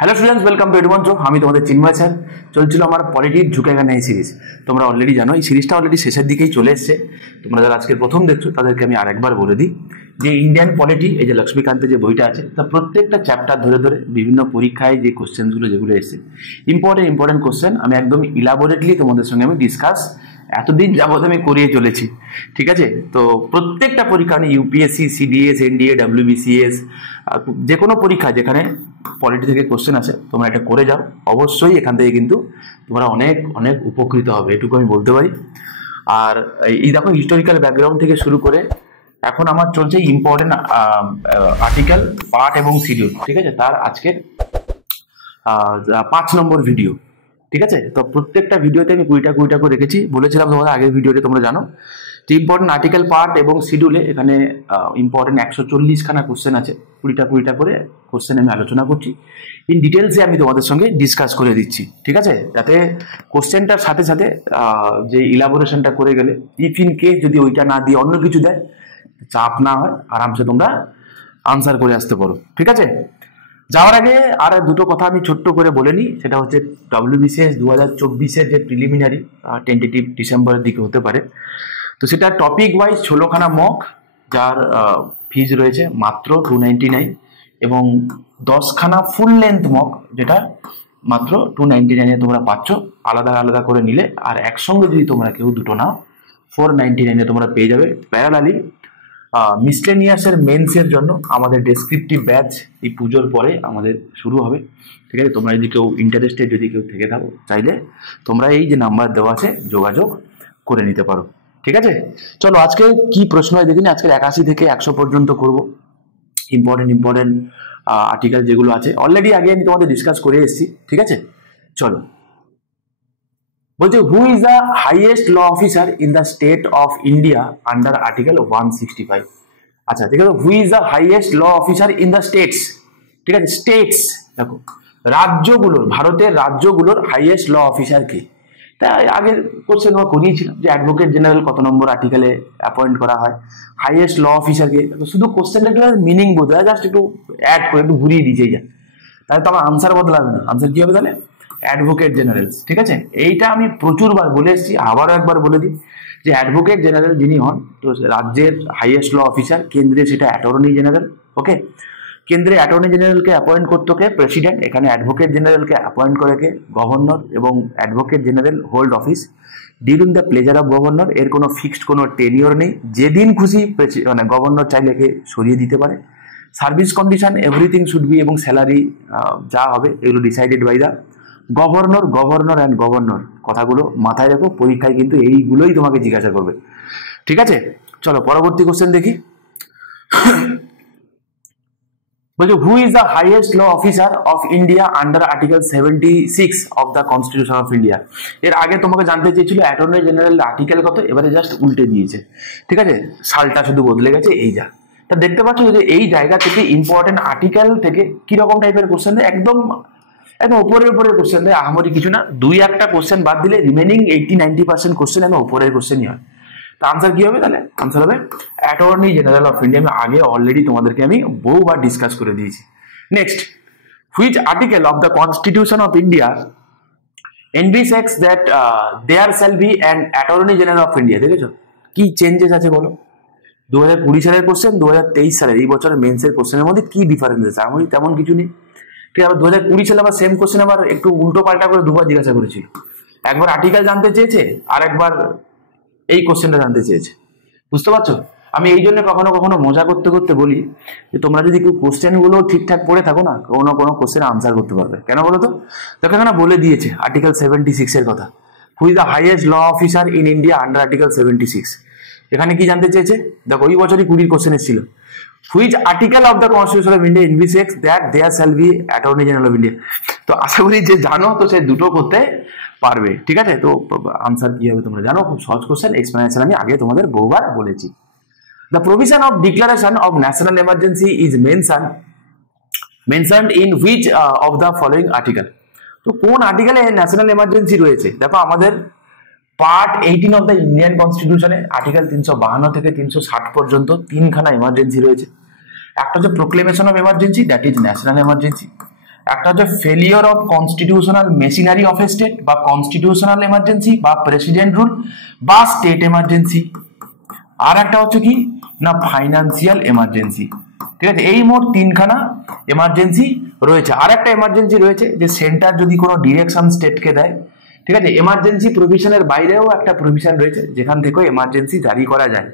Hello students, welcome to Edumantra. আমি তোমাদের চিন্ময় sir. চলছিল আমার পলিটির ঝুঁকেগা নেই সিরিজ। তোমরা অলরেডি জানো এই সিরিজটা অলরেডি শেষের দিকেই চলে এসছে। তোমরা যারা আজকে প্রথম দেখছো তাদেরকে আমি আরেকবার বলে দিই যে ইন্ডিয়ান পলিটি, এই যে লক্ষ্মীকান্তের যে বইটা আছে, তার প্রত্যেকটা চ্যাপ্টার ধরে ধরে বিভিন্ন পরীক্ষায় যে কোশ্চেনগুলো যেগুলো এসছে, ইম্পর্টেন্ট কোশ্চেন আমি একদম ইলাবোরেটলি তোমাদের সঙ্গে আমি ডিসকাস এতদিন যাবত আমি করিয়ে চলেছি। ঠিক আছে, তো প্রত্যেকটা পরীক্ষা মানে ইউপিএসসি, সিডিএস, এনডিএ, ডাব্লিউবিসিএস, যে কোনো পরীক্ষা যেখানে পলিটি থেকে কোশ্চেন আসে তোমরা এটা করে যাও, অবশ্যই এখান থেকে কিন্তু তোমরা অনেক অনেক উপকৃত হবে, এটুকু আমি বলতে পারি। আর এই দেখো হিস্টোরিক্যাল ব্যাকগ্রাউন্ড থেকে শুরু করে এখন আমার চলছে ইম্পর্টেন্ট আর্টিকেল, পার্ট এবং শিডিউল। ঠিক আছে, তার আজকের 5 নম্বর ভিডিও। ঠিক আছে, তো প্রত্যেকটা ভিডিওতে আমি 20টা করে রেখেছি। বলেছিলাম তোমাদের আগের ভিডিওতে, তোমরা জানো যে ইম্পর্টেন্ট আর্টিকেল, পার্ট এবং শিডিউলে এখানে ইম্পর্টেন্ট 140খানা কোশ্চেন আছে। 20টা করে কোশ্চেন আমি আলোচনা করছি, ইন ডিটেলসে আমি তোমাদের সঙ্গে ডিসকাস করে দিচ্ছি। ঠিক আছে, যাতে কোশ্চেনটার সাথে সাথে যে ইলাবোরেশনটা করে গেলে, ইফ ইন কেস যদি ওইটা না দিয়ে অন্য কিছু দেয়, চাপ না হয়, আরামসে তোমরা আনসার করে আসতে পারো। ঠিক আছে, যাওয়ার আগে আর দুটো কথা আমি ছোট্ট করে বলে নিই। সেটা হচ্ছে ডব্লিউবিসিএস 2024-এর যে প্রিলিমিনারি, টেন্টেটিভ ডিসেম্বরের দিকে হতে পারে। তো সেটা টপিক ওয়াইজ 16খানা মক, যার ফিজ রয়েছে মাত্র 299, এবং 10খানা ফুল লেন্থ মক, যেটা মাত্র 299-এ তোমরা পাচ্ছ। আলাদা আলাদা করে নিলে আর একসঙ্গে যদি তোমরা কেউ দুটো নাও, 499-এ তোমরা পেয়ে যাবে। প্যারালালি মিসলেনিয়াসের মেন্সের জন্য আমাদের ডেসক্রিপটিভ ব্যাচ এই পুজোর পরে আমাদের শুরু হবে। ঠিক আছে, তোমরা যদি কেউ ইন্টারেস্টেড যদি কেউ থেকে থাকো, চাইলে তোমরা এই যে নাম্বার দেওয়া আছে যোগাযোগ করে নিতে পারো। ঠিক আছে, চলো আজকে কি প্রশ্ন হয় দেখিনি। আজকে 81 থেকে 100 পর্যন্ত করব। ইম্পর্টেন্ট আর্টিকেল যেগুলো আছে অলরেডি আগে আমি তোমাদের ডিসকাস করে এসেছি। ঠিক আছে, চলো। বলছে who is the highest law officer in the state of India under article 165। আচ্ছা, ঠিক আছে, who is the highest law officer in the states. ঠিক আছে, স্টেটস দেখো, রাজ্যগুলোর, ভারতের রাজ্যগুলোর হাইয়েস্ট ল অফিসার কে? তাই আগের কোশ্চেন আমরা করিয়েছিলাম যে অ্যাডভোকেট জেনারেল কত নম্বর আর্টিকেলে অ্যাপয়েন্ট করা হয়, হাইয়েস্ট ল অফিসার কে। শুধু কোশ্চেনটা একটু মিনিং বোঝা যায়, জাস্ট একটু অ্যাড করে একটু ঘুরিয়ে দিয়েছে যা, তাহলে তো আমার আনসার বদলাবে না। আনসার কি হবে তাহলে? Advocate general. ঠিক আছে, এইটা আমি প্রচুরবার বলে এসেছি, আবারও একবার বলে দিই যে অ্যাডভোকেট জেনারেল যিনি হন, তো রাজ্যের হাইয়েস্ট ল অফিসার, কেন্দ্রে সেটা অ্যাটর্নি জেনারেল। ওকে, কেন্দ্রে অ্যাটর্নি জেনারেলকে অ্যাপয়েন্ট করতে কে প্রেসিডেন্ট, এখানে অ্যাডভোকেট জেনারেলকে অ্যাপয়েন্ট করে কে গভর্নর, এবং advocate general hold office during the pleasure of governor. এর কোনো ফিক্সড কোনো টেনিওর নেই, যেদিন খুশি মানে গভর্নর চাইলে একে সরিয়ে দিতে পারে। Service condition everything should be, এবং স্যালারি যা হবে এগুলো decided by the governor and governor. কথাগুলো মাথায় রেখো, পরীক্ষায় কিন্তু এইগুলোই তোমাকে জিজ্ঞাসা করবে। ঠিক আছে, চলো পরবর্তী কোশ্চেন দেখি। বলছে who is the highest law officer of India under article 76 of the constitution of India. এর আগে তোমাকে জানতে চেয়েছিল অ্যাটর্নি জেনারেল আর্টিকেল কত, এবারে জাস্ট উল্টে দিয়েছে। ঠিক আছে, সালটা শুধু বদলে গেছে, এই যা। তা দেখতে পাচ্ছ যে এই জায়গা থেকে ইম্পর্টেন্ট আর্টিকেল থেকে কিরকম টাইপের কোশ্চেন দেয়, একদম উপরের কোশ্চেন দেয়, আহামরি কিছু না। 2-1টা কোশ্চেন বাদ দিলে রিমেনিং 80-90% কোশ্চেন একদম উপরের কোশ্চেনই হয়। তো আনসার কি হবে তাহলে? আনসার হবে অ্যাটর্নি জেনারেল অফ ইন্ডিয়া। আমি আগে অলরেডি তোমাদেরকে আমি বহুবার ডিসকাস করে দিয়েছি। Next, which article of the constitution of India envisages that there shall be an attorney general of India. দেখেছো কি চেঞ্জেস আছে বলো? 2020 সালের কোশ্চেন, 2023 সালের, এই বছরের মেন্সের কোশ্চেনের মধ্যে কি ডিফারেন্স আছে? আমি তেমন কিছু নেই। ঠিক আছে, 2020 সালে আবার সেম কোশ্চেন আবার একটু উল্টো পাল্টা করে দুবার জিজ্ঞাসা করেছিল। একবার আর্টিকেল জানতে চেয়েছে, আর একবার এই কোশ্চেনটা জানতে চেয়েছে। বুঝতে পারছো? আমি এই জন্য কখনো কখনো মজা করতে করতে বলি যে তোমরা যদি কেউ কোশ্চেন গুলো ঠিকঠাক পড়ে থাকো না, কোনো কোশ্চেন আনসার করতে পারবে। কেন বলো তো? দেখো এখানে বলে দিয়েছে আর্টিকেল 76 এর কথা, who is the highest law officer in India under article 76। এখানে কি জানতে চেয়েছে? দেখো ওই বছরই 20 কোশ্চেন এসেছিল, which article of the constitution of India envisages that there shall be attorney general of India. তো আশা করি যে জানো, তো সে দুটো করতে পারবে। ঠিক আছে, তো আনসার কি হবে তোমরা জানো, খুব সহজ কোশ্চেন, এক্সপ্লেনেশন আমি আগে তোমাদের বহুবার বলেছি। The provision of declaration of national emergency is mentioned in which of the following article. তো কোন আর্টিকেলে ন্যাশনাল এমার্জেন্সি রয়েছে? দেখো আমাদের পার্ট 18 অফ দ্য ইন্ডিয়ান কনস্টিটিউশনে আর্টিকেল 352 থেকে 360 পর্যন্ত 3খানা এমার্জেন্সি রয়েছে। একটা হচ্ছে proclamation of emergency, that is national emergency. একটা হচ্ছে failure of constitutional machinery of a state বা কনস্টিটিউশনাল এমার্জেন্সি বা প্রেসিডেন্ট রুল বা স্টেট এমার্জেন্সি, আর একটা হচ্ছে কি না ফাইন্যান্সিয়াল এমার্জেন্সি। ঠিক আছে, এই মোট তিনখানা এমার্জেন্সি রয়েছে। আর একটা এমার্জেন্সি রয়েছে যে সেন্টার যদি কোনো ডিরেকশন স্টেটকে দেয়, ঠিক আছে, এমার্জেন্সি প্রভিশনের বাইরেও একটা প্রভিশন রয়েছে যেখান থেকেও এমার্জেন্সি জারি করা যায়।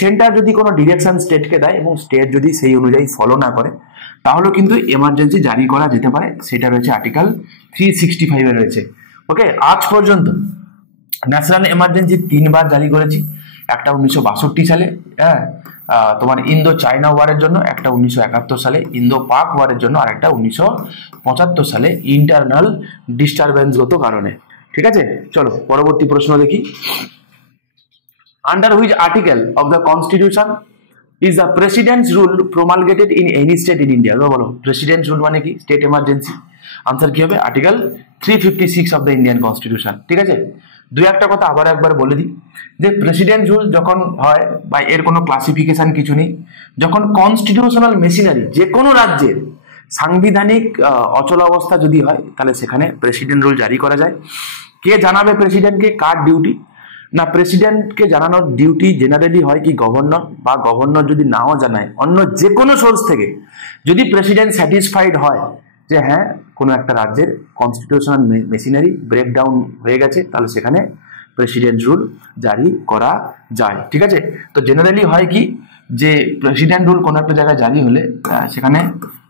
সেন্টার যদি কোনো ডিরেকশন স্টেটকে দেয় এবং স্টেট যদি সেই অনুযায়ী ফলো না করে তাহলে কিন্তু এমার্জেন্সি জারি করা যেতে পারে, সেটা রয়েছে আর্টিকেল 365 এ রয়েছে। ওকে, আজ পর্যন্ত ন্যাশনাল এমার্জেন্সি 3বার জারি করেছি, একটা 1962 সালে, হ্যাঁ, তোমার ইন্দো চায়না ওয়ারের জন্য, একটা 1971 সালে ইন্দো পাক ওয়ারের জন্য, আর একটা 1975 সালে ইন্টারনাল ডিস্টারবেন্সগত কারণে। ঠিক আছে, চলো পরবর্তী প্রশ্ন দেখি। Under which article of the constitution is the president's rule promulgated in any state in India? বলো প্রেসিডেন্টস রুল মানে কি? State emergency. আনসার কি হবে? Article 356 of the Indian constitution. ঠিক আছে, দুই একটা কথা আবার একবার বলে দিই যে প্রেসিডেন্ট রুল যখন হয় বা এর কোনো ক্লাসিফিকেশন কিছু নেই, যখন কনস্টিটিউশনাল মেশিনারি যে কোনো রাজ্যের সাংবিধানিক অচলাবস্থা যদি হয় তাহলে সেখানে প্রেসিডেন্ট রুল জারি করা যায়। কে জানাবে প্রেসিডেন্টকে? কার ডিউটি? না, প্রেসিডেন্টকে জানানোর ডিউটি জেনারেলি হয় কি গভর্নর, বা গভর্নর যদি নাও জানায় অন্য যে কোনো সোর্স থেকে যদি প্রেসিডেন্ট স্যাটিসফাইড হয় যে হ্যাঁ কোনো একটা রাজ্যের কনস্টিটিউশনাল মেশিনারি ব্রেকডাউন হয়ে গেছে তাহলে সেখানে প্রেসিডেন্ট রুল জারি করা যায়। ঠিক আছে, তো জেনারেলি হয় কি যে প্রেসিডেন্ট রুল কোনো একটা জায়গায় জারি হলে সেখানে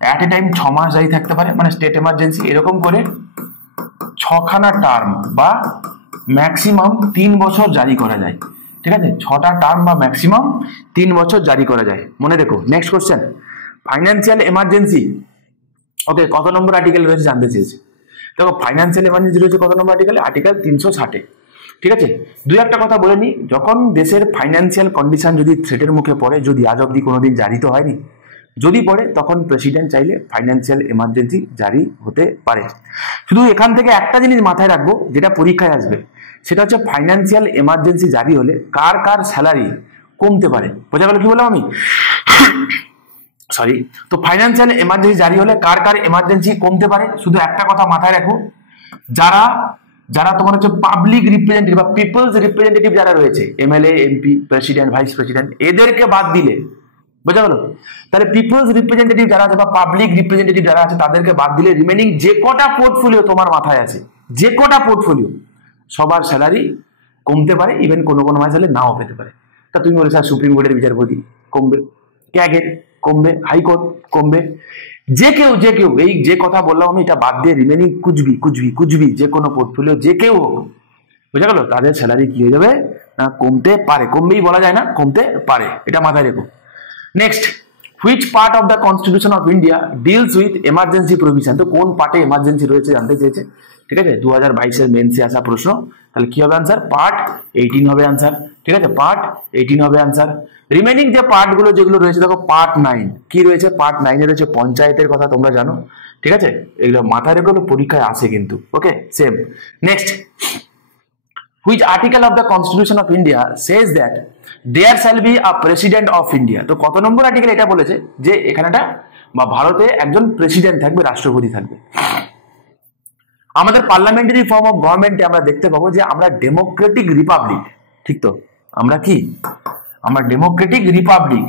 অ্যাট এ টাইম 6 মাস জারি থাকতে পারে, মানে স্টেট এমার্জেন্সি এরকম করে 6খানা টার্ম বা ম্যাক্সিমাম 3 বছর জারি করা যায়। ঠিক আছে, 6টা টার্ম বা ম্যাক্সিমাম 3 বছর জারি করা যায়, মনে রেখো। Next question, financial emergency. Okay, কত নম্বর আর্টিকেল রয়েছে জানতে চেয়েছে? দেখো ফাইন্যান্সিয়াল এমার্জেন্সি রয়েছে কত নম্বর আর্টিকেলে? আর্টিকেল 360। ঠিক আছে, দুই একটা কথা বলে নি, যখন দেশের ফাইন্যান্সিয়াল কন্ডিশন যদি থ্রেটের মুখে পড়ে, যদি আজ অব্দি কোনোদিন জারি তো হয়নি, যদি পড়ে তখন প্রেসিডেন্ট চাইলে ফাইন্যান্সিয়াল এমার্জেন্সি জারি হতে পারে। শুধু এখান থেকে একটা জিনিস মাথায় রাখবো যেটা পরীক্ষায় আসবে, সেটা হচ্ছে ফাইন্যান্সিয়াল এমার্জেন্সি জারি হলে কার কার স্যালারি কমতে পারে। বোঝা গেল কি বললাম আমি? সরি, তো ফাইন্যান্সিয়াল এমার্জেন্সি জারি হলে কার কার এমার্জেন্সি কমতে পারে, শুধু একটা কথা মাথায় রাখো, যারা যারা তোমার হচ্ছে পাবলিক রিপ্রেজেন্টেটিভ বা পিপলস রিপ্রেজেন্টেটিভ যারা রয়েছে, MLA, MP, president, vice president, এদেরকে বাদ দিলে, বোঝা গেল? তাহলে পিপলস রিপ্রেজেন্টেটিভ যারা আছে বা পাবলিক রিপ্রেজেন্টেটিভ যারা আছে তাদেরকে বাদ দিলে রিমেনিং যে কটা পোর্টফোলিও তোমার মাথায় আছে, যে কটা পোর্টফোলিও, সবার স্যালারি কমতে পারে, ইভেন কোনো কোনো মাস স্যালারি নাও পেতে পারে। তা তুমি বলে স্যার সুপ্রিম কোর্টের বিচারপতি কমবে, ক্যাগেট কমবে, হাইকোর্ট কমবে, যে কেউ এই যে কথা বললাম আমি এটা বাদ দিয়ে রিমেনিং কুচবি যে কোনো পোর্টফোলিও যে কেউ হোক, বোঝা গেল, তাদের স্যালারি কি হয়ে যাবে না কমতে পারে, কমবেই বলা যায় না, কমতে পারে, এটা মাথায় রেখো। Next, which part of the constitution of India deals with emergency provision? তো কোন পার্টে এমার্জেন্সি রয়েছে জানতে চেয়েছে। ঠিক আছে, 2022-এর মেন্সে আসা প্রশ্ন। তাহলে কি হবে আনসার? পার্ট 18 হবে আনসার। ঠিক আছে, পার্ট 18 হবে আনসার। রিমেনিং যে পার্ট গুলো যেগুলো রয়েছে দেখো, পার্ট 9 কি রয়েছে? পার্ট 9-এ রয়েছে পঞ্চায়েতের কথা, তোমরা জানো। ঠিক আছে, এগুলো মাথায় রেখে পরীক্ষায় আসে কিন্তু। Okay, same. Next, which article of the constitution of India says that there shall be a president of India? তো কত নম্বর আর্টিকেল এটা বলেছে যে এখানেটা বা ভারতে একজন প্রেসিডেন্ট থাকবে, রাষ্ট্রপতি থাকবে। আমাদের পার্লামেন্টারি ফর্ম অফ গভর্নমেন্টে আমরা দেখতে পাবো যে আমরা ডেমোক্রেটিক রিপাবলিক, ঠিক তো? আমরা কি? আমরা ডেমোক্রেটিক রিপাবলিক,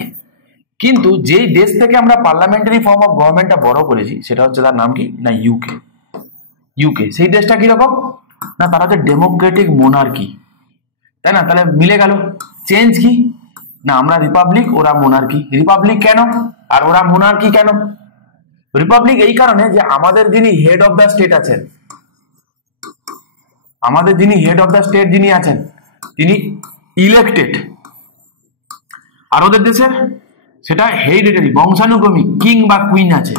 কিন্তু যেই দেশ থেকে আমরা পার্লামেন্টারি ফর্ম অফ গভর্নমেন্টটা বড় করেছি সেটা হচ্ছে, তার নাম কি না ইউকে। সেই দেশটা কিরকম না, তারা হচ্ছে ডেমোক্রেটিক মোনার্কি, তাই না? তাহলে মিলে গেল। চেঞ্জ কি না, আমরা রিপাবলিক, ওরা মোনার্কি। রিপাবলিক কেন আর ওরা মোনার্কি কেন? রিপাবলিক এই কারণে যে আমাদের যিনি হেড অফ দ্য স্টেট আছেন, আমাদের যিনি হেড অফ দ্য স্টেট যিনি আছেন তিনি ইলেক্টেড, আর ওদের দেশের সেটা হেরিডিটারি, বংশানুক্রমিক, কিং বা কুইন আছে,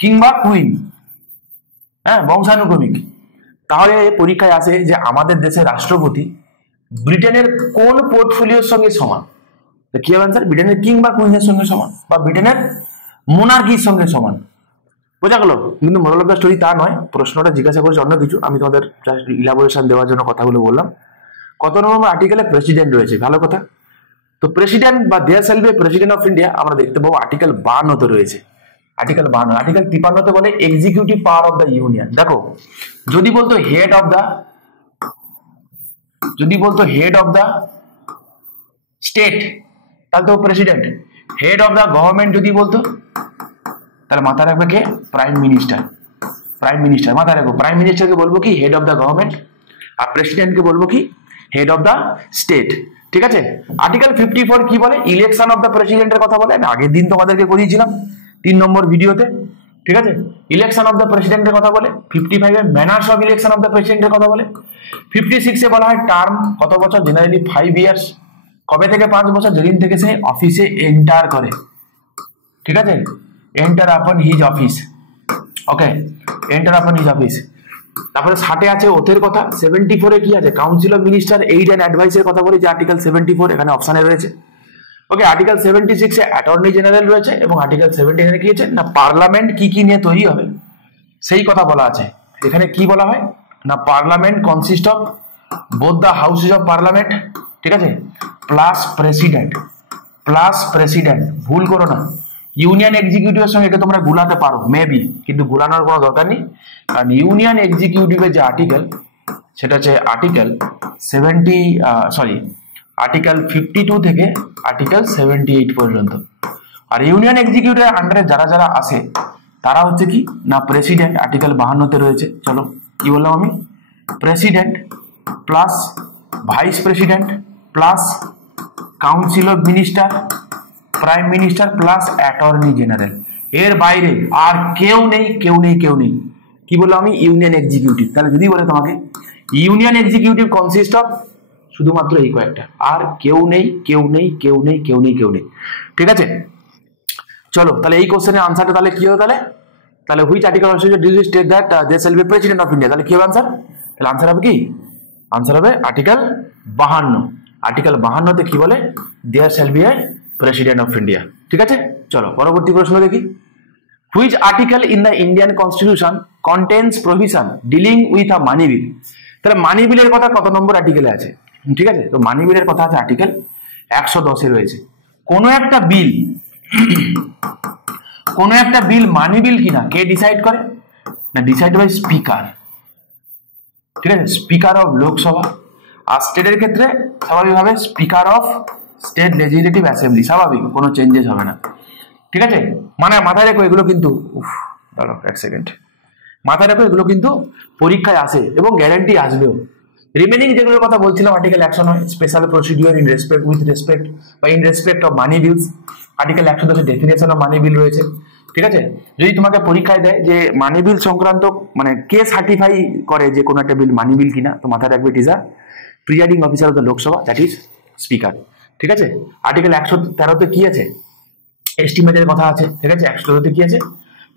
কিং বা কুইন, হ্যাঁ, বংশানুক্রমিক। তাহলে পরীক্ষায় আসে যে আমাদের দেশের রাষ্ট্রপতি ব্রিটেনের কোন পোর্টফোলিওর সঙ্গে সমান? কি হবে আনসার? ব্রিটেনের কিং বা কুইনের সঙ্গে সমান বা ব্রিটেনের মোনার্কির সঙ্গে সমান। বোঝা গেল? কিন্তু মোরাল অফ দ্য স্টোরি তা নয়, প্রশ্নটা জিজ্ঞাসা করেছে অন্য কিছু, আমি তোমাদের জাস্ট ইলাবোরেশন দেওয়ার জন্য কথাগুলো বললাম। কত নম্বর আর্টিকেলে প্রেসিডেন্ট রয়েছে? ভালো কথা। তো প্রেসিডেন্ট বা there shall be a president of India আমরা দেখতে পাবো আর্টিকেল 52 রয়েছে। আর্টিকেল 52। আর্টিকেল 53 বলে executive power of the union. দেখো যদি বলতো হেড অফ দ্য স্টেট তাহলে তো president, head of the government যদি বলতো তাহলে মাথায় রাখবে কে? Prime minister. মাথায় রাখবো প্রাইম মিনিস্টারকে বলবো কি হেড অফ দ্য গভর্নমেন্ট, আর প্রেসিডেন্টকে বলবো কি হেড অফ দ্য স্টেট। ঠিক আছে। আর্টিকেল 54 কি বলে? ইলেকশন অফ দ্য প্রেসিডেন্টের কথা বলে। আমি আগের দিন তোমাদেরকে করিয়েছিলাম 3 নম্বর ভিডিওতে। ঠিক আছে। ইলেকশন অফ দ্য প্রেসিডেন্টের কথা বলে। 55 এ manners of election of the প্রেসিডেন্টের কথা বলে। 56 এ বলা হয় টার্ম কত বছর? Generally 5 years. কবে থেকে 5 বছর? যেদিন থেকে সে অফিসে এন্টার করে। ঠিক আছে। Enter upon his office. Okay, enter upon his office. তারপরে 60 আছে ওথের কথা। 74 এ কি আছে? Council of minister aid and অ্যাডভাইসের কথা বলি, যে আর্টিকেল 74 এখানে অপশনে রয়েছে। ওকে, আর্টিকেল 76 এ অ্যাটর্নি জেনারেল রয়েছে, এবং আর্টিকেল 79 এ কি আছে না পার্লামেন্ট কি কি নিয়ে তৈরি হবে সেই কথা বলা আছে। এখানে কি বলা হয় না parliament consist of both the houses of parliament, ঠিক আছে, প্লাস প্রেসিডেন্ট। ভুল করো না, ইউনিয়ন এক্সিকিউটিভের সঙ্গে এটা তোমরা গুলাতে পারো মেবি, কিন্তু গুলানোর কোনো দরকার নেই, কারণ ইউনিয়ন এক্সিকিউটিভের যে আর্টিকেল সেটা হচ্ছে আর্টিকেল 52 থেকে আর্টিকেল 78 পর্যন্ত। আর ইউনিয়ন এক্সিকিউটিভের আন্ডারে যারা যারা আসে তারা হচ্ছে কি না প্রেসিডেন্ট, আর্টিকেল 52 রয়েছে। চলো কি বললাম আমি? President plus vice president plus council of minister, prime minister plus attorney general. এর বাইরে আর কেউ নেই। কি বললাম আমি? Union executive. তাহলে যদি বলে তোমাকে ইউনিয়ন এক্সিকিউটিভ কনসিস্ট অফ শুধুমাত্র এই কয়েকটা, আর কেউ নেই। ঠিক আছে। চলো তাহলে এই কোশ্চেনের আনসারটা তাহলে কি হবে? তাহলে which article also do state that they shall be president of India. তাহলে কি হবে আনসার? তাহলে আনসার হবে কি? আনসার হবে আর্টিকেল 52। আর্টিকেল 52 তে কি বলে? There shall be a president of India. ঠিক আছে। চলো পরবর্তী প্রশ্ন দেখি। Which article in the Indian constitution contains provision dealing with a money bill. তাহলে মানি বিলের কথা কত নম্বর আর্টিকেলে আছে? ঠিক আছে, তো মানি বিলের কথা আছে আর্টিকেল 110 এ রয়েছে। কোন একটা বিল মানি বিল কিনা কে ডিসাইড করে? না ডিসাইড বাই স্পিকার। ঠিক আছে, স্পিকার অফ লোকসভা। আর স্টেটের ক্ষেত্রে স্বাভাবিকভাবে speaker of state legislative assembly, স্বাভাবিক, কোনো চেঞ্জেস হবে না। ঠিক আছে, মানে মাথায় রেখো এগুলো কিন্তু এক সেকেন্ড মাথায় রেখো এগুলো কিন্তু পরীক্ষায় আসে এবং গ্যারান্টি আসবেও। রিমেনিং যেগুলোর কথা বলছিলাম article 109 special procedure with respect বা in respect of money bills. Article 110 definition of money bill রয়েছে। ঠিক আছে, যদি তোমাকে পরীক্ষায় দেয় যে মানি বিল সংক্রান্ত মানে কে সার্টিফাই করে যে কোনো একটা বিল মানি বিল কিনা, তো মাথায় রাখবে it is a presiding officer of the Lok Sabha, that is speaker. ঠিক আছে, আর্টিকেল 113 কি আছে? এস্টিমেটের কথা আছে। ঠিক আছে, 113 কি আছে?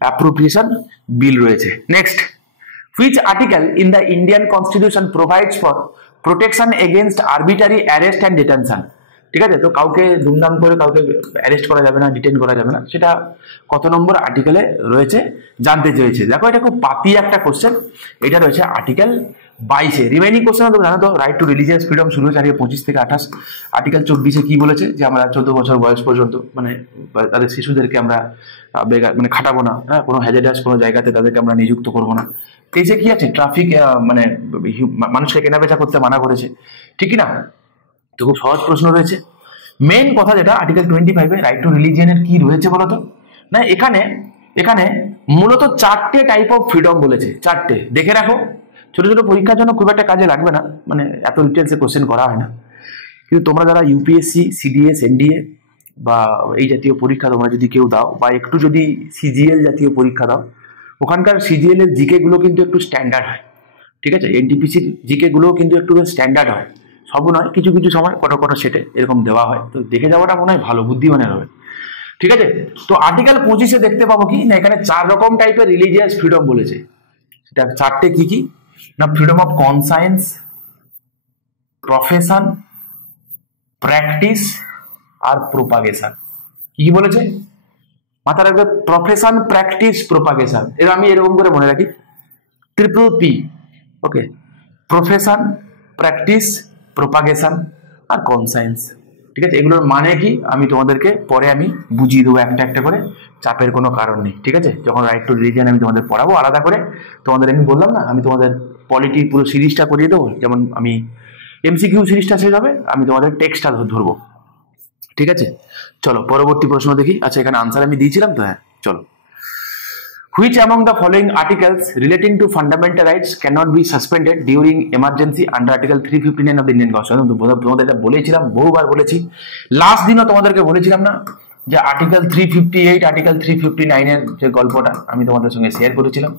অ্যাপ্রোপ্রিয়েশন বিল রয়েছে। Next, which article in the Indian constitution provides for protection against arbitrary arrest and detention. ঠিক আছে, তো কাউকে দুমদাম করে কাউকে অ্যারেস্ট করা যাবে না, ডিটেন করা যাবে না, সেটা কত নম্বর আর্টিকেলে রয়েছে জানতে চেয়েছে। দেখো এটা খুব পাতি একটা কোশ্চেন, এটা রয়েছে আর্টিকেল 22-এ। রিমেইনিং কোশ্চেন তোমরা জানো তো, রাইট টু রিলিজিয়াস ফ্রিডম শুরু হয়েছে আর্টিকেল 25 থেকে 28। আর্টিকেল 24-এ কি বলেছে? যে আমরা 14 বছর বয়স পর্যন্ত মানে তাদের শিশুদেরকে আমরা মানে খাটাবো না, হ্যাঁ, কোনো হ্যাজার্ডাস কোনো জায়গাতে তাদেরকে আমরা নিযুক্ত করবো না। তেইশে কি আছে? ট্রাফিক মানে মানুষকে কেনাবেচা করতে মানা করেছে, ঠিক না? তো খুব সহজ প্রশ্ন রয়েছে। মেইন কথা যেটা আর্টিকেল 25-এ রাইট টু রিলিজিয়নের কি রয়েছে বলতো না, এখানে মূলত 4টে টাইপ অফ ফ্রিডম বলেছে। 4টে দেখে রাখো, ছোট ছোট পরীক্ষার জন্য খুব একটা কাজে লাগবে না, মানে এত ডিটেলসে কোশ্চেন করা হয় না, কিন্তু তোমরা যারা ইউপিএসসি, সিডিএস, এনডিএ বা এই জাতীয় পরীক্ষা তোমরা যদি কেউ দাও, বা একটু যদি সিজিএল জাতীয় পরীক্ষা দাও, ওখানকার সিজিএল এর জিকে গুলো কিন্তু একটু স্ট্যান্ডার্ড হয়। ঠিক আছে, এনটিপিসির জিকে গুলোও কিন্তু একটু স্ট্যান্ডার্ড হয়, সব নয়, কিছু কিছু সময় কোনো সেটে এরকম দেওয়া হয়, তো দেখে যাওয়াটা মনে হয় ভালো, বুদ্ধিমানের হবে। ঠিক আছে, তো আর্টিকেল 25-এ দেখতে পাবো কি না এখানে 4 রকম টাইপের রিলিজিয়াস ফ্রিডম বলেছে। সেটা 4টে কি কি না, freedom of conscience, profession, practice আর প্রোপাগেশন। কি বলেছে মাথা রাখবে? Profession, practice, propagation. এর আমি এরকম করে মনে রাখি, triple P. Okay, profession, practice, propagation আর কনসায়েন্স। ঠিক আছে, এগুলোর মানে কি আমি তোমাদেরকে পরে আমি বুঝিয়ে দেবো একটা একটা করে, চাপের কোনো কারণ নেই। ঠিক আছে, যখন রাইট টু রিলিজিয়ন আমি তোমাদের পড়াবো আলাদা করে, তোমাদের আমি বললাম না আমি তোমাদের পলিটি পুরো সিরিজটা করিয়ে দেবো, যেমন আমি এমসিকিউ সিরিজটা শেষ হবে আমি তোমাদের টেক্সটটা ধরবো। ঠিক আছে, চলো পরবর্তী প্রশ্ন দেখি। আচ্ছা এখানে আনসার আমি দিয়েছিলাম তো, হ্যাঁ চলো। Which among the following articles relating to fundamental rights cannot be suspended during emergency under Article 359 of the Indian Constitution? তোমাদের এটা বলেছিলাম, বহুবার বলেছি, লাস্ট দিনও তোমাদেরকে বলেছিলাম না যে আর্টিকেল 358 আর্টিকেল 359 এর যে গল্পটা আমি তোমাদের সঙ্গে শেয়ার করেছিলাম।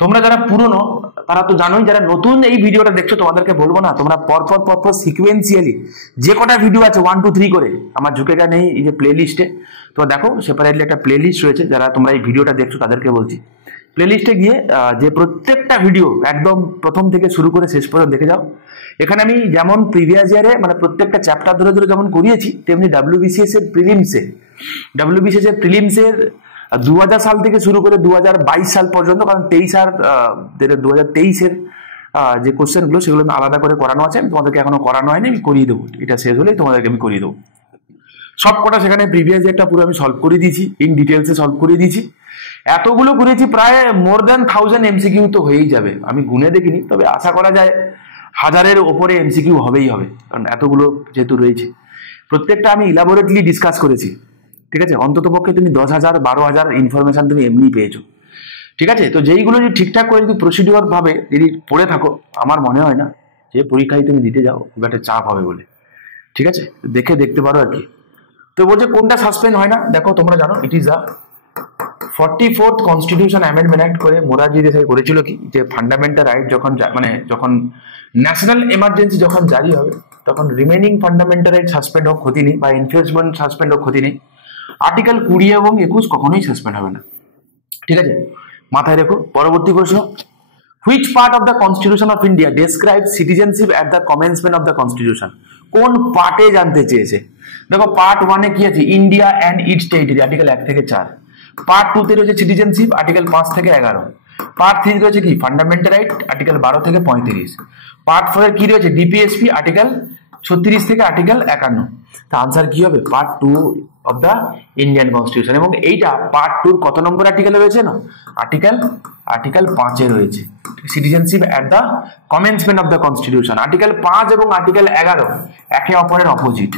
তোমরা যারা পুরনো তারা তো জানোই, যারা নতুন এই ভিডিওটা দেখছো তোমাদেরকে বলবো না, তোমরা পরপর সিকুয়েন্সিয়ালি যে কটা ভিডিও আছে 1 2 3 করে আমার ঝুঁকেটা নেই এই যে প্লে লিস্টে, তো দেখো সেপারেটলি একটা প্লে লিস্ট রয়েছে, যারা তোমরা এই ভিডিওটা দেখছো তাদেরকে বলছি প্লে লিস্টে গিয়ে যে প্রত্যেকটা ভিডিও একদম প্রথম থেকে শুরু করে শেষ পর্যন্ত দেখে যাও। এখানে আমি যেমন প্রিভিয়াস ইয়ারে মানে প্রত্যেকটা চ্যাপ্টার ধরে ধরে যেমন করিয়েছি, তেমনি ডাব্লিউবিসিএস এর প্রিলিমসের 2000 সাল থেকে শুরু করে 2022 সাল পর্যন্ত, কারণ 23 আর 2023-এর যে কোশ্চেনগুলো সেগুলো আলাদা করে করানো আছে, তোমাদেরকে এখনো করানো হয়নি, আমি করিয়ে দেবো, এটা শেষ হলেই তোমাদেরকে আমি করিয়ে দেবো সব কটা। সেখানে প্রিভিয়াস একটা পুরো আমি সলভ করে দিয়েছি, ইন ডিটেলসে সলভ করে দিয়েছি, এতগুলো করেছি প্রায় মোর দ্যান 1000 এমসিকিউ তো হয়েই যাবে, আমি গুনে দেখিনি, তবে আশা করা যায় 1000-এর ওপরে এমসিকিউ হবেই হবে, কারণ এতগুলো যেহেতু রয়েছে প্রত্যেকটা আমি ইলাবোরেটলি ডিসকাস করেছি। ঠিক আছে, অন্তত পক্ষে তুমি 10,000 12,000 ইনফরমেশন তুমি এমনি পেয়েছো। ঠিক আছে, তো যেইগুলো যদি ঠিকঠাক করে যদি প্রসিডিওর ভাবে যদি পড়ে থাকো, আমার মনে হয় না যে পরীক্ষায় তুমি দিতে যাও খুব একটা চাপ হবে বলে। ঠিক আছে, দেখতে পারো আর কি। তো বলছে কোনটা সাসপেন্ড হয় না, দেখো তোমরা জানো ইট is the 44th constitution amendment act করে মোরারজি দেশাই করেছিল কি, যে ফান্ডামেন্টাল রাইট যখন ন্যাশনাল এমার্জেন্সি যখন জারি হবে তখন রিমেনিং ফান্ডামেন্টাল রাইট সাসপেন্ড হোক ক্ষতি নেই, বা এনফোর্সমেন্ট সাসপেন্ড হোক ক্ষতি নেই, আর্টিকেল 20 এবং 21 কখনোই সাসপেন্ড হবে না। ঠিক আছে, মাথায় রেখো। পরবর্তী প্রশ্ন, which part of the constitution of India describe citizenship at the commencement of the constitution? কোন পার্টে জানতে চেয়েছে? দেখো পার্ট 1-এ কি আছে, India and it's territory, article 1 থেকে 4। পার্ট 2-তে রয়েছে সিটিজেনশিপ, আর্টিকেল 5 থেকে 11। পার্ট 3 রয়েছে কি ফান্ডামেন্টাল রাইট, আর্টিকেল 12 থেকে 35। পার্ট 4 এর কি রয়েছে, ডিপিএসপি, আর্টিকেল 36 থেকে আর্টিকেল 51। তা আনসার কি হবে, part 2 of the Indian constitution. এবং এইটা পার্ট 2 কত নম্বর আর্টিকেলে রয়েছে না, আর্টিকেল 5-এ রয়েছে, citizenship at the commencement of the constitution. Article 5 এবং আর্টিকেল 11 একে অপরের অপোজিট,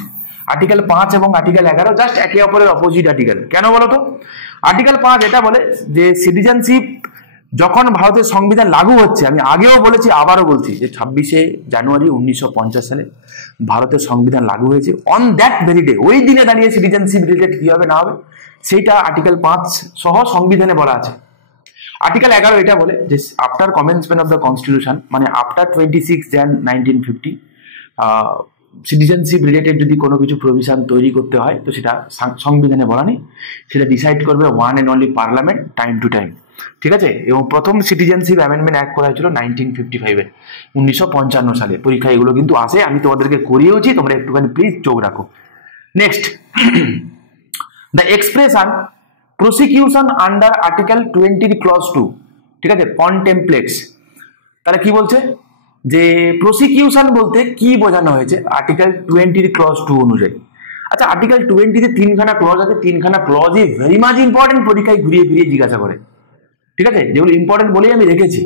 আর্টিকেল 5 এবং আর্টিকেল 11 জাস্ট একে অপরের অপোজিট আর্টিকেল। কেন বলো তো? আর্টিকেল 5 এটা বলে যে সিটিজেনশিপ যখন ভারতের সংবিধান লাগু হচ্ছে, আমি আগেও বলেছি আবারও বলছি যে 26শে জানুয়ারি 1950 সালে ভারতের সংবিধান লাগু হয়েছে। অন দ্যাট ভেরি ডে, ওই দিনে দাঁড়িয়ে সিটিজেনশিপ রিলেটেড কি হবে না হবে সেইটা আর্টিকেল 5 সহ সংবিধানে বলা আছে। আর্টিকেল 11 এটা বলে যে after commencement of the constitution, মানে আফটার 26 jan 1950, সিটিজেনশিপ রিলেটেড যদি কোনো কিছু প্রভিশন তৈরি করতে হয় তো সেটা সংবিধানে বলা নেই, সেটা ডিসাইড করবে one and only parliament time to time. ঠিক আছে, এবং প্রথম সিটিজেনশিপ অ্যামেন্ডমেন্ট অ্যাক্ট করা হয়েছিল 1955-এ, 1955 সালে। পরীক্ষা এগুলো কিন্তু আসে, আমি তোমাদেরকে করিয়েওছি, তোমরা একটুখানি প্লিজ চোখ রাখো। Next, the expression prosecution under article 20 clause 2, ঠিক আছে, কন্টেমপ্লেটস, তাহলে কি বলছে যে প্রসিকিউশন বলতে কি বোঝানো হয়েছে আর্টিকেল 20 ক্লজ 2 অনুযায়ী। আচ্ছা, আর্টিকেল 20-তে 3খানা ক্লজ আছে, 3খানা ক্লজই ভেরি মাচ ইম্পর্টেন্ট, পরীক্ষায় ঘুরিয়ে ফিরিয়ে জিজ্ঞাসা করে। ঠিক আছে, যেগুলো ইম্পর্টেন্ট বলেই আমি রেখেছি।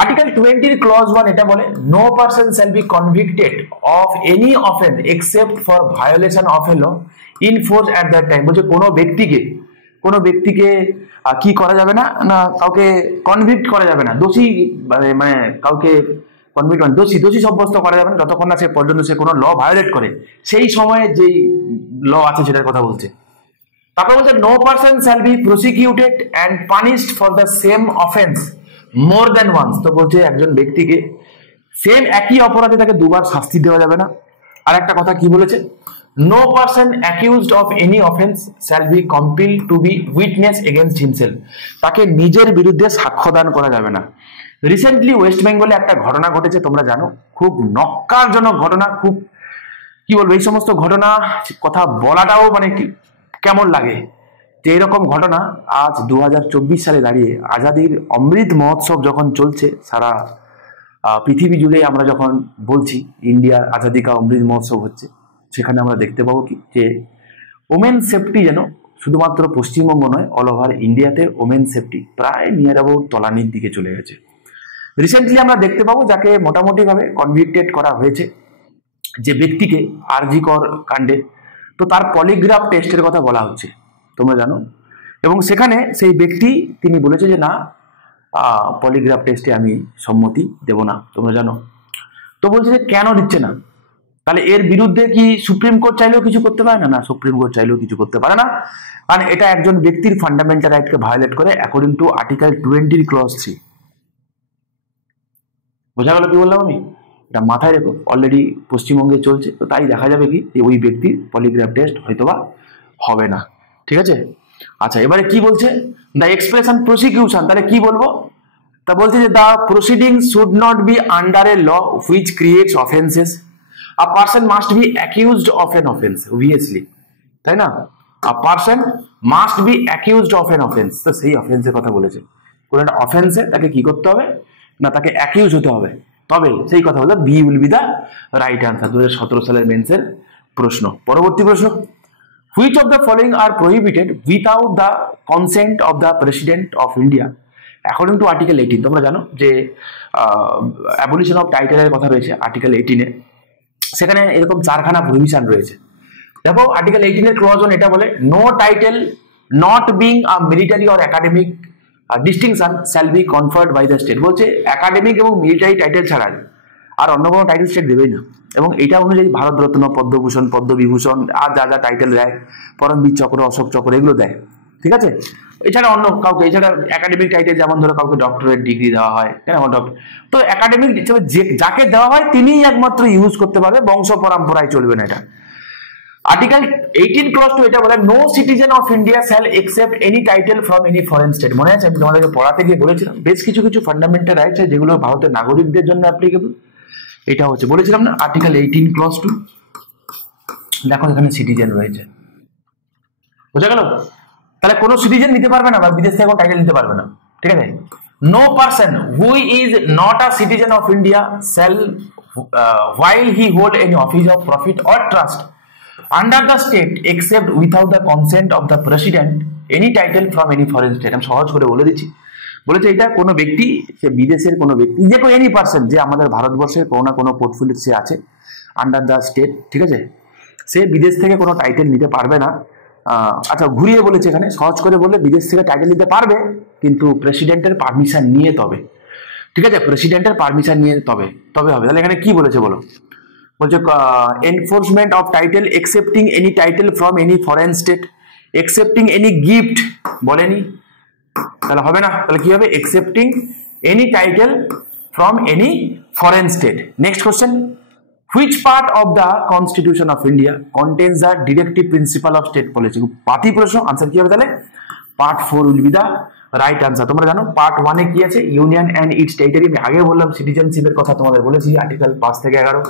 আর্টিকেল 20 ক্লজ 1 এটা বলে no person shall be convicted of any offence except for violation of a law in force at that time. বলছে কোনো ব্যক্তিকে কি করা যাবে না, না কাউকে কনভিক্ট করা যাবে না, দোষী মানে কাউকে কনভিক্ট মানে দোষী সাব্যস্ত করা যাবে না যতক্ষণ না সে পর্যন্ত সে কোনো ল ভায়োলেট করে, সেই সময়ে যেই ল আছে সেটার কথা বলছে। তারপর বলছে no person shall be prosecuted and punished for the same offence more than once. তো বলছে একজন ব্যক্তিকে সেম একই অপরাধে তাকে দুবার শাস্তি দেওয়া যাবে না। আর একটা কথা কি বলেছে, no person accused of any offence shall be compelled to be witness against himself. তাকে নিজের বিরুদ্ধে সাক্ষ্যদান করা যাবে না। রিসেন্টলি ওয়েস্ট বেঙ্গলে একটা ঘটনা ঘটেছে, তোমরা জানো, খুব নক্কারজনক ঘটনা, খুব কি বলবো, এই সমস্ত ঘটনা কথা বলাটাও মানে কেমন লাগে যে এরকম ঘটনা আজ 2024 সালে দাঁড়িয়ে আজাদির অমৃত মহোৎসব যখন চলছে সারা পৃথিবী জুড়ে, আমরা যখন বলছি ইন্ডিয়ার আজাদি কা অমৃত মহোৎসব হচ্ছে, সেখানে আমরা দেখতে পাবো কি যে ওমেন সেফটি যেন শুধুমাত্র পশ্চিমবঙ্গ নয়, অল ওভার ইন্ডিয়াতে ওমেন সেফটি প্রায় নিয়ার অ্যাবাউট তলানির দিকে চলে গেছে। রিসেন্টলি আমরা দেখতে পাবো যাকে মোটামুটি ভাবে কনভিক্টেড করা হয়েছে, যে ব্যক্তিকে আরজি কর কাণ্ডে, তো তার পলিগ্রাফ টেস্টের কথা বলা হচ্ছে, তোমরা জানো। এবং সেখানে সেই ব্যক্তি তিনি বলেছে যে না, পলিগ্রাফ টেস্টে আমি সম্মতি দেব না, তোমরা জানো। তো বলছে যে কেন দিচ্ছে না, তাহলে এর বিরুদ্ধে কি সুপ্রিম কোর্ট চাইলেও কিছু করতে পারে না? না, সুপ্রিম কোর্ট চাইলেও কিছু করতে পারে না, কারণ এটা একজন ব্যক্তির ফান্ডামেন্টাল রাইটকে ভায়োলেট করে অ্যাকর্ডিং টু আর্টিকেল 20 ক্লজ 3। বোঝা গেল কি বললাম আমি? এটা মাথায় রেখো, অলরেডি পশ্চিমবঙ্গে চলছে, তো তাই দেখা যাবে কি যে ওই ব্যক্তির পলিগ্রাফ টেস্ট হয়তোবা হবে না, ঠিক আছে। আচ্ছা, এবারে কি বলছে, দ্য এক্সপ্রেশন প্রসিকিউশন, তাহলে কি বলবো, তা বলছে যে the proceeding should not be under a law which creates offences, a person must be accused of an offence, obviously, তাই না? A person must be accused of an offence, তো সেই অফেন্সের কথা বলেছে। কোন একটা অফেন্সে তাকে কি করতে হবে না, তাকে অ্যাকিউজ হতে হবে, তবে সেই কথা বলতে B will be the right answer. 2017 সালের মেন্সের প্রশ্ন। পরবর্তী প্রশ্ন, which of the following are prohibited without the consent of the president of India according to article 18। তোমরা জানো যে অ্যাবলিশন অফ টাইটেলের কথা রয়েছে আর্টিকেল 18-এ, সেখানে এরকম 4খানা প্রহিবিশন রয়েছে। দেখো আর্টিকেল 18-এর ক্লজ 1 এটা বলে, no title not being a military or academic distinction shall be conferred by the state. বলছে একাডেমিক এবং মিলিটারি টাইটেল ছাড়া আর অন্য কোনো টাইটেল স্টেট দেবেই না। এবং এটা অনুযায়ী ভারতরত্ন, পদ্মভূষণ, পদ্মবিভূষণ আর যা যা টাইটেল দেয়, পরমবীর চক্র, অশোক চক্র, এগুলো দেয়, ঠিক আছে। এছাড়া অন্য কাউকে, এছাড়া একাডেমিক টাইটেল যেমন ধরো কাউকে ডক্টরেট ডিগ্রি দেওয়া হয়, কেন ডক্টর, তো একাডেমিক যাকে দেওয়া হয় তিনিই একমাত্র ইউজ করতে পারবে, বংশ পরম্পরায় চলবে না এটা। আর্টিকেল 18 ক্লজ 2 এটা বলে, no citizen of India shall accept any title from any foreign state. মনে আছে আমি তোমাদেরকে পড়াতে গিয়ে বলেছিলাম বেশ কিছু কিছু ফান্ডামেন্টাল রাইটস আছে যেগুলো ভারতের নাগরিকদের জন্য অ্যাপ্লিকেবল, এটা হচ্ছে বলেছিলাম না আর্টিকেল 18 ক্লজ 2। দেখো এখানে সিটিজেন রয়েছে, বোঝা গেল? তাহলে কোনো সিটিজেন নিতে পারবে না বা বিদেশ থেকে কোনো টাইটেল নিতে পারবে না, ঠিক আছে। No person who is not a citizen of India shall while he hold any office of profit or trust under the state except without the consent of the president any title from any foreign state। আমি সহজ করে বলে দিচ্ছি, বলেছে এটা কোনো ব্যক্তি, সে বিদেশের কোনো ব্যক্তি, যে কোনো এনি পার্সন যে আমাদের ভারতবর্ষের কোনো না কোনো পোর্টফোলিও সে আছে আন্ডার দ্য স্টেট, ঠিক আছে, সে বিদেশ থেকে কোনো টাইটেল নিতে পারবে না। আচ্ছা ঘুরিয়ে বলেছে, এখানে সহজ করে বললে বিদেশ থেকে টাইটেল নিতে পারবে কিন্তু প্রেসিডেন্টের পারমিশন নিয়ে, তবে, ঠিক আছে, প্রেসিডেন্টের পারমিশন নিয়ে তবে হবে। তাহলে এখানে কি বলেছে বলো, বলছে enforcement of title accepting any title from any foreign state, accepting any gift বলেনি, তাহলে হবে না, তাহলে কি হবে, accepting any title from any foreign state. Next question, which part of the constitution of India contains the directive principle of state policy. পাতি প্রশ্ন, answer কি হবে তাহলে, part 4 will be the right answer. তোমরা জানো পার্ট 1-এ কি আছে, union and it's territory, আমি আগে বললাম সিটিজেনশিপের কথা তোমাদের বলেছি আর্টিকেল 5 থেকে 11।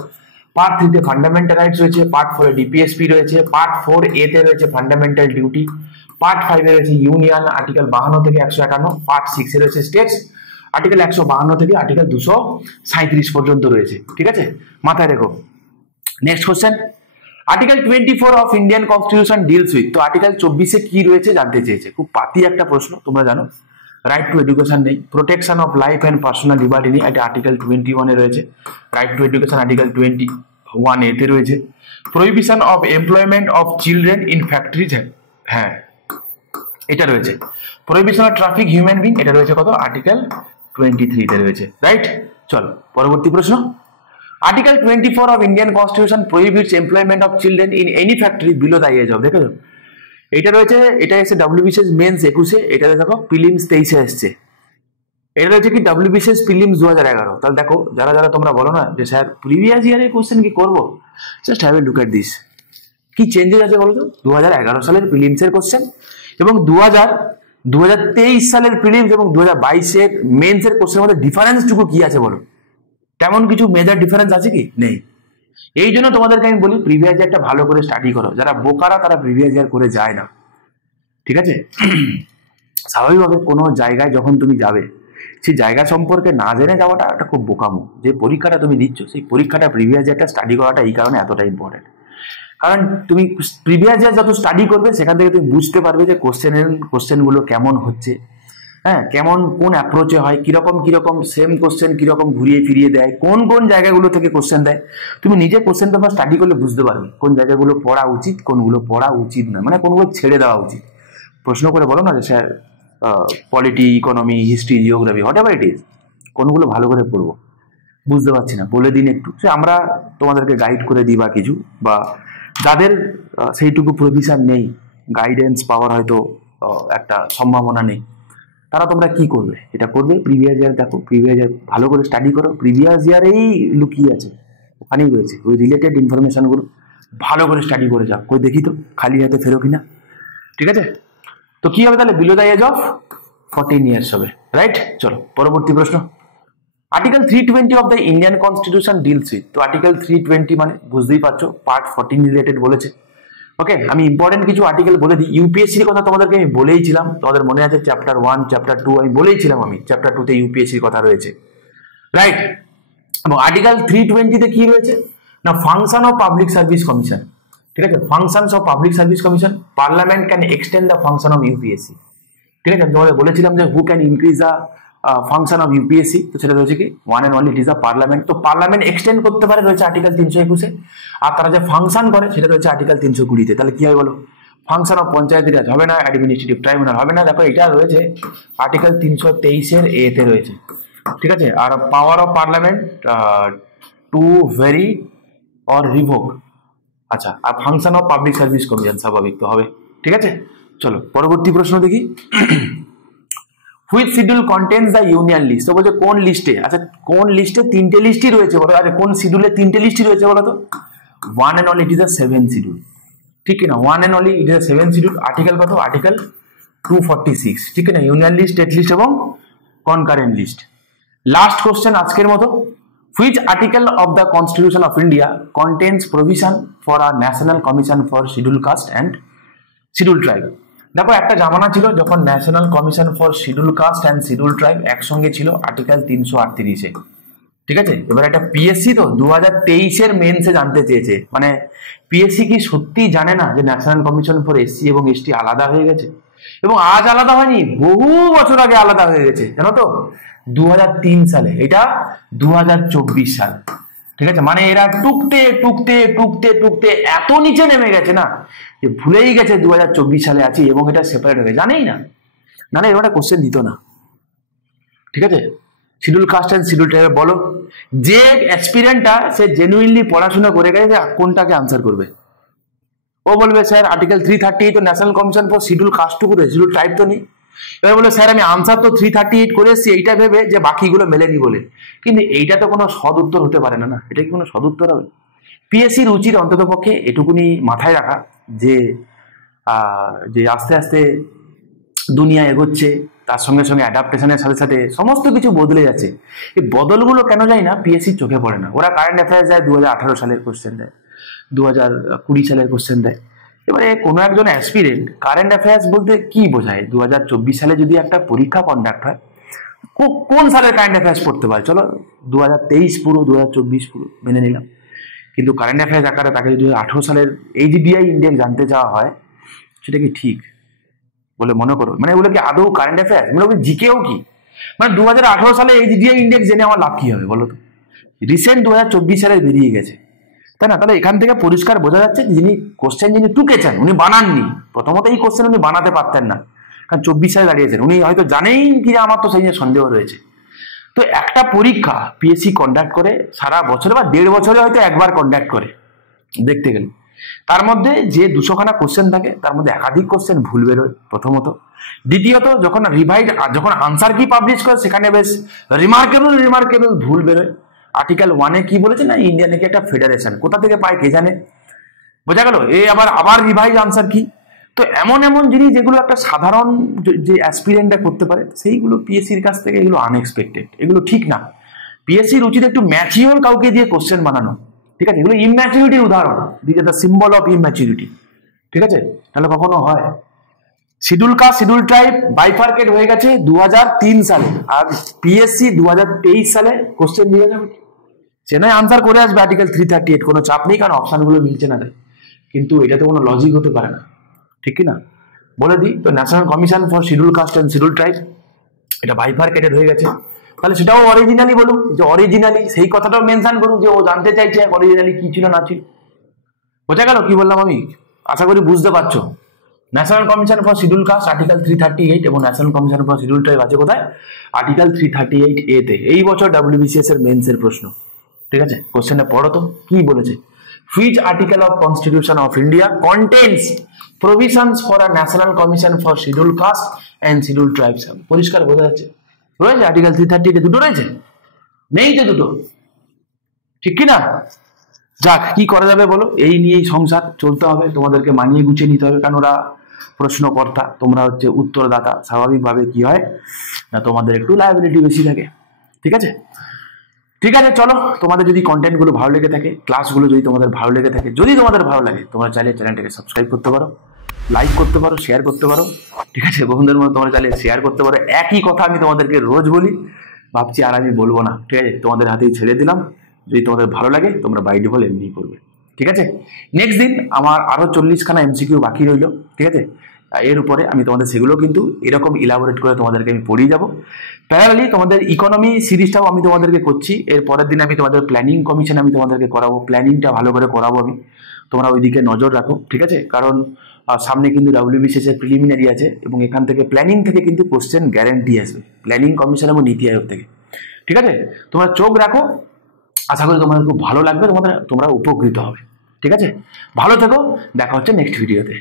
পার্ট 3-তে ফান্ডামেন্টাল রাইটস রয়েছে, পার্ট 4-এ ডিপিএসপি রয়েছে, পার্ট 4A-তে রয়েছে ফান্ডামেন্টাল ডিউটি, পার্ট 5-এ রয়েছে ইউনিয়ন আর্টিকেল 52 থেকে 151, পার্ট 6-এ রয়েছে স্টেটস আর্টিকেল 152 থেকে আর্টিকেল 237 পর্যন্ত রয়েছে, ঠিক আছে, মাথায় রেখো। Next question, article 24 of Indian constitution deals with, তো আর্টিকেল 24-এ কি রয়েছে জানতে চেয়েছে, খুব পাতি একটা প্রশ্ন, তোমরা জানো রাইট টু এডুকেশন নেই, protection of life and personal liberty নেই, এটা আর্টিকেল 21-এ রয়েছে, রাইট টু এডুকেশন আর্টিকেল 21A-তে রয়েছে, prohibition of employment of children in factories, হ্যাঁ এটা রয়েছে, prohibition of traffic human being, এটা রয়েছে কত, আর্টিকেল 23-তে রয়েছে, রাইট। চল পরবর্তী প্রশ্ন, article 24 of Indian constitution prohibits employment of children in any factory below the age of, দেখেছো এটা রয়েছে, এটা এসে ডব্লিউবিসিএস মেন্স 21-এ, এটা দেখো প্রিলিমস 23-এ এসছে, এটা রয়েছে কি ডব্লিউবিসিএস প্রিলিমস 2011। তাহলে দেখো যারা যারা তোমরা বলো না যে স্যার প্রিভিয়াস ইয়ারের কোশ্চেন কি করবো, just have a look at this, কি চেঞ্জেস আছে বলো তো। 2011 সালের প্রিলিমসের কোশ্চেন এবং 2023 সালের প্রিলিমস এবং 2022-এর মেন্সের কোশ্চেনের মধ্যে ডিফারেন্সটুকু কি আছে বলো, তেমন কিছু মেজর ডিফারেন্স আছে কি, নেই। এই জন্য তোমাদেরকে আমি বলি প্রিভিয়াস ইয়ারটা ভালো করে স্টাডি করো, যারা বোকারা তারা প্রিভিয়াস ইয়ার করে যায় না, ঠিক আছে। স্বাভাবিকভাবে কোনো জায়গায় যখন তুমি যাবে সেই জায়গা সম্পর্কে না জেনে যাওয়াটা একটা খুব বোকামো। যে পরীক্ষাটা তুমি দিচ্ছ সেই পরীক্ষাটা প্রিভিয়াস ইয়ারটা স্টাডি করাটা এই কারণে এতটা ইম্পর্টেন্ট, কারণ তুমি প্রিভিয়াস ইয়ার যত স্টাডি করবে সেখান থেকে তুমি বুঝতে পারবে যে কোশ্চেনগুলো কেমন হচ্ছে, হ্যাঁ, কেমন কোন অ্যাপ্রোচে হয়, কিরকম সেম কোশ্চেন কিরকম ঘুরিয়ে ফিরিয়ে দেয়, কোন জায়গাগুলো থেকে কোশ্চেন দেয়। তুমি নিজে কোশ্চেন পেপার স্টাডি করলে বুঝতে পারবে কোন জায়গাগুলো পড়া উচিত, কোনগুলো পড়া উচিত না, মানে কোনগুলো ছেড়ে দেওয়া উচিত। প্রশ্ন করে বলো না যে sir polity, economy, history, geography, what ever it is, কোনগুলো ভালো করে পড়বো, বুঝতে পারছি না, বলে দিন একটু, সে আমরা তোমাদেরকে গাইড করে দিই বা কিছু, বা যাদের সেইটুকু প্রভিশন নেই, গাইডেন্স পাওয়ার হয়তো একটা সম্ভাবনা নেই, তারা তোমরা কি করবে, এটা করবে প্রিভিয়াস ইয়ার দেখো, প্রিভিয়াস ইয়ার ভালো করে স্টাডি করো, প্রিভিয়াস ইয়ারেই লুকিয়ে আছে, ওখানেই রয়েছে ওই রিলেটেড ইনফরমেশনগুলো, ভালো করে স্টাডি করে যাও, কই দেখি তো খালি হাতে ফেরো কিনা। ঠিক আছে, তো কি হবে তাহলে, below the age of 14 years হবে, রাইট। চলো পরবর্তী প্রশ্ন। Article 320 of the Indian constitution deals with, তো আর্টিকেল 320 মানে বুঝতেই পারছো পার্ট 14 রিলেটেড বলেছে। ওকে, আমি ইম্পর্টেন্ট কিছু আর্টিকেল বলে দিই। ইউপিএসসির কথা তোমাদেরকে আমি বলেইছিলাম, তোমাদের মনে আছে চ্যাপ্টার 1 চ্যাপ্টার 2 আমি বলেইছিলাম, আমি চ্যাপ্টার 2 তে ইউপিএসসির কথা রয়েছে, রাইট। এবং আর্টিকেল 320 তে কি রয়েছে না, function of public service commission. ঠিক আছে, functions of public service commission, parliament can extend the function of UPSC. ঠিক আছে, তোমাদের বলেছিলাম যে who can increase the function of UPSC, তো সেটা রয়েছে কি one and only it is the parliament. তো পার্লামেন্ট এক্সটেন্ড করতে পারে রয়েছে আর্টিকেল 321-এ, আর তারা যে ফাংশন করে সেটা রয়েছে আর্টিকেল 320-তে। তাহলে কি হয় বলো, ফাংশন অফ পঞ্চায়েত রাজ হবে না, অ্যাডমিনিস্ট্রেটিভ ট্রাইব্যুনাল হবে না, দেখো এটা রয়েছে আর্টিকেল 323-এর এতে রয়েছে। ঠিক আছে, আর power of parliament to vary or revoke, আচ্ছা, আর function of public service commission স্বাভাবিক তো হবে। ঠিক আছে, চলো পরবর্তী প্রশ্ন দেখি। Which schedule contains the union list, তো বলছে কোন লিস্টে, আচ্ছা কোন লিস্টে, তিনটে লিস্টই রয়েছে বলো, আচ্ছা কোন শিডিউলে তিনটে লিস্টই রয়েছে বলো তো, one and only it is the 7th schedule. ঠিক না, one and only it is the 7th schedule, article কত, আর্টিকেল 246। ঠিক না, ইউনিয়ন লিস্ট, স্টেট লিস্ট এবং কনকারেন্ট লিস্ট। লাস্ট কোশ্চেন আজকের মতো, which article of the constitution of India contains provision for a national commission for schedule caste and schedule tribe. দেখো একটা জামানা ছিল যখন national commission for schedule caste and schedule tribe একসঙ্গে ছিল article 338-এ। ঠিক আছে, এবার একটা পিএসসি তো 2023-এর মেন্সে জানতে চেয়েছে, মানে পিএসসি কি সত্যি জানে না যে ন্যাশনাল কমিশন ফর এসসি এবং এসটি আলাদা হয়ে গেছে, এবং আজ আলাদা হয়নি, বহু বছর আগে আলাদা হয়ে গেছে, জানো তো 2003 সালে, এটা 2024 সাল। ঠিক আছে, মানে এরা টুকতে টুকতে টুকতে টুকতে এত নিচে নেমে গেছে না যে ভুলেই গেছে 2024 সালে আছি এবং এটা সেপারেট হয়ে জানেই না, না না এবার কোশ্চেন দিত না। ঠিক আছে, schedule caste and schedule tribe বলো, যে অ্যাসপিরেন্টটা সে জেনুইনলি পড়াশোনা করে গেছে কোনটাকে আনসার করবে, ও বলবে স্যার আর্টিকেল 330 তো ন্যাশনাল কমিশন ফর শিডিউল কাস্টটুকু রয়েছে, শিডিউল ট্রাইব তো নেই। এবার বলে স্যার আমি আনসার তো 338 করে এসেছি, এইটা ভেবে যে বাকিগুলো মেলেনি বলে, কিন্তু এইটা তো কোনো সদ উত্তর হতে পারে না, না এটা কি কোনো সদ উত্তর হবে? পিএসসির উচিত অন্তত পক্ষে এটুকুনি মাথায় রাখা যে আস্তে আস্তে দুনিয়া এগোচ্ছে, তার সঙ্গে সঙ্গে অ্যাডাপ্টেশনের সাথে সাথে সমস্ত কিছু বদলে যাচ্ছে। এই বদলগুলো কেন যায় না পিএসসির চোখে পড়ে না। ওরা কারেন্ট অ্যাফেয়ার্স দেয় 2018 সালের কোশ্চেন দেয়, 2020 সালের কোশ্চেন দেয়। এবারে কোনো একজন অ্যাসপিরেন্ট কারেন্ট অ্যাফেয়ার্স বলতে কি বোঝায়, 2024 সালে যদি একটা পরীক্ষা কন্ডাক্ট হয় কোন সালের কারেন্ট অ্যাফেয়ার্স পড়তে পারে, চলো 2023 পুরো 2024 পুরো মেনে নিলাম, কিন্তু কারেন্ট অ্যাফেয়ার্স আকারে তাকে যদি 2018 সালের এইচডিআই ইন্ডেক্স জানতে চাওয়া হয়, সেটা কি ঠিক বলে মনে করো? মানে ওগুলো কি আদৌ কারেন্ট অ্যাফেয়ার্স, মানে ওগুলো জিকেও কি, মানে 2018 সালে এইচডিআই ইন্ডেক্স জেনে আমার লাভ কি হবে বলো তো? রিসেন্ট 2024 সালে বেরিয়ে গেছে, তাই না? তাহলে এখান থেকে পরিষ্কার বোঝা যাচ্ছে যিনি কোশ্চেন যিনি টুকেছেন উনি বানাননি, প্রথমত এই কোশ্চেন উনি বানাতে পারতেন না, কারণ 24 সালে দাঁড়িয়েছেন, উনি হয়তো জানেই কি আমার তো সেই নিয়ে সন্দেহ রয়েছে। তো একটা পরীক্ষা পিএসসি কন্ডাক্ট করে সারা বছরে বা 1.5 বছরে হয়তো একবার কন্ডাক্ট করে দেখতে গেলে, তার মধ্যে যে 200খানা কোশ্চেন থাকে তার মধ্যে একাধিক কোশ্চেন ভুল বেরোয় প্রথমত, দ্বিতীয়ত যখন যখন আনসার কি পাবলিশ করে সেখানে বেশ রিমার্কেবল ভুল বেরোয়। আর্টিকেল 1-এ কি বলেছে না, ইন্ডিয়া নাকি একটা ফেডারেশন, কোথা থেকে পায় কে জানে, বোঝা গেল। আবার রিভাইজ আনসার কি, তো এমন জিনিস যেগুলো একটা সাধারণ যে অ্যাসপিরেন্টটা করতে পারে সেইগুলো পিএসসির কাছ থেকে এগুলো আনএক্সপেক্টেড, এগুলো ঠিক না। পিএসসির উচিত একটু ম্যাচিওর কাউকে দিয়ে কোশ্চেন বানানো, ঠিক আছে? এগুলো ইম্যাচুরিটির উদাহরণ, this is the symbol of immaturity, ঠিক আছে? তাহলে কখনো হয় schedule caste schedule tribe bifurcate হয়ে গেছে 2003 সালে, আর পিএসসি 2023 সালে কোশ্চেন দিয়ে যাবে, সে নয় আনসার করে আসবে আর্টিকেল 338, কোনো চাপ নেই, কারণ অপশনগুলো মিলছে না। কিন্তু এটা তো কোনো লজিক হতে পারে না, ঠিক কি না? বলে দিই তো, national commission for schedule caste and schedule tribe এটা বাইফারকেটেড হয়ে গেছে, তাহলে সেটাও অরিজিনালি বলুক, যে অরিজিনালি সেই কথাটাও মেনশন করুক, যে ও জানতে চাইছে অরিজিনালি কি ছিল না ছিল। বোঝা গেল কি বললাম আমি? আশা করি বুঝতে পারছো। National commission for schedule caste article 338 এবং national commission for schedule tribe আছে কোথায়? আর্টিকেল 338A তে। এই বছর WBCS এর মেন্সের প্রশ্ন, ঠিক আছে? কোশ্চেনে পড়ো তো কি বলেছে। Which article of constitution of India contains provisions for a national commission for schedule caste and schedule tribes? পরিষ্কার বোঝা যাচ্ছে, রয়েছে আর্টিকেল 338 দুটো রয়েছে, নেই তো দুটো, ঠিক কি না? যাক, কি করা যাবে বলো, এই নিয়েই সংসার চলতে হবে, তোমাদেরকে মানিয়ে গুছিয়ে নিতে হবে, কারণ ওরা প্রশ্নকর্তা, তোমরা হচ্ছে উত্তরদাতা, স্বাভাবিকভাবে কি হয় না তোমাদের একটু লায়াবিলিটি বেশি থাকে, ঠিক আছে? ঠিক আছে, চলো, তোমাদের যদি কন্টেন্ট গুলো ভালো লেগে থাকে, ক্লাসগুলো যদি তোমাদের ভালো লেগে থাকে, যদি তোমাদের ভালো লাগে, তোমরা চাইলে চ্যানেলটাকে সাবস্ক্রাইব করতে পারো, লাইক করতে পারো, শেয়ার করতে পারো, ঠিক আছে? বন্ধুদের মধ্যে তোমরা চাইলে শেয়ার করতে পারো। একই কথা আমি তোমাদেরকে রোজ বলি, ভাবছি আর আমি বলবো না, ঠিক আছে? তোমাদের হাতেই ছেড়ে দিলাম, যদি তোমাদের ভালো লাগে তোমরা বাই ডিফল্ট এমনি করবে, ঠিক আছে? নেক্সট দিন আমার আরো 40খানা MCQ বাকি রইলো, ঠিক আছে? এর উপরে আমি তোমাদের সেগুলো কিন্তু এরকম ইলাবোরেট করে তোমাদেরকে আমি পড়িয়ে যাবো। প্যারালি তোমাদের ইকোনমি সিরিজটাও আমি তোমাদেরকে করছি, এর পরের দিন আমি তোমাদের প্ল্যানিং কমিশন আমি তোমাদেরকে করাবো, প্ল্যানিংটা ভালো করে করাবো আমি, তোমরা ওইদিকে নজর রাখো, ঠিক আছে? কারণ সামনে কিন্তু WBCS এর প্রিলিমিনারি আছে, এবং এখান থেকে প্ল্যানিং থেকে কিন্তু কোশ্চেন গ্যারান্টি আসবে, প্ল্যানিং কমিশন এবং নীতি আয়োগ থেকে, ঠিক আছে? তোমরা চোখ রাখো, আশা করি তোমাদের খুব ভালো লাগবে, তোমরা উপকৃত হবে, ঠিক আছে? ভালো থেকো, দেখা হচ্ছে নেক্সট ভিডিওতে।